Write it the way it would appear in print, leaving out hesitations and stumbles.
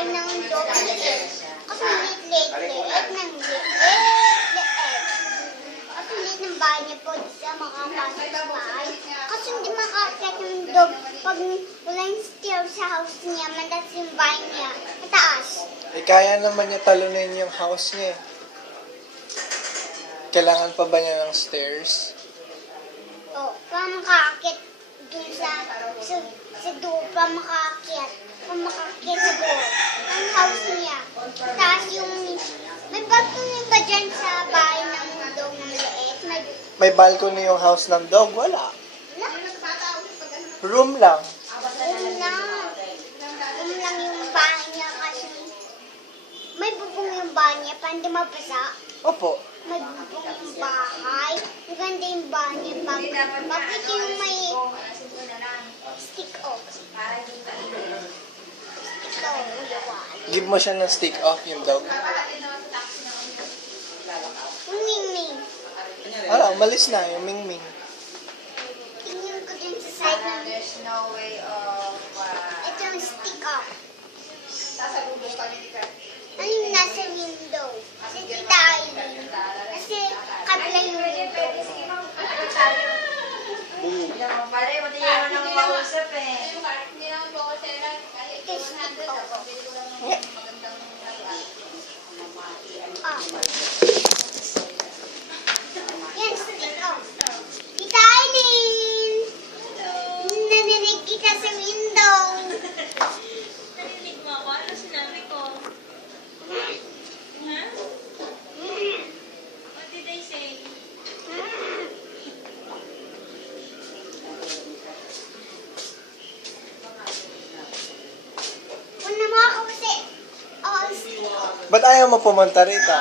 bahay ng dog liit. Kasi liit ng liit. Kasi liit ng bahay niya po siya makapasok sa bahay. Kasi hindi makakit yung dog pag walang stair sa house niya, matas yung bahay niya. Mataas. Eh, kaya naman niya talunin yung house niya. Kailangan pa ba niya ng stairs? O, para makakit dun sa door, para makakit. Para makakit sa door. Ang house niya. Taas yung, may balcony ba dyan sa bahay ng dog na maliit? May balcony yung house ng dog? Wala. Room lang. Room lang yung bahay niya kasi may bubong yung bahay niya para hindi mabasa. Opo. May bubong yung bahay. Maganda yung bahay niya. Bakit yung may stick off? Stick off. Give mo siya ng stick off yung dog. Yung ming-ming. Wala, umalis na yung Ming-Ming. Tingin ko dun sa side ng... There's no way of Ito yung stick off. sasalubong ka niya. Ano yung nasa window? Si Tita Aileen. Kasi kabila yung window. Pare, pati yung nang mausap eh. Ito yung stick off. Ah. Yan, stick off. Tita Aileen! Narinig kita sa window. Narinig mo ako? Ano sinabi ko? Ha? What did I say? Kung na mga kasi, oh, stick off. Ba't ayaw mo pumunta rito?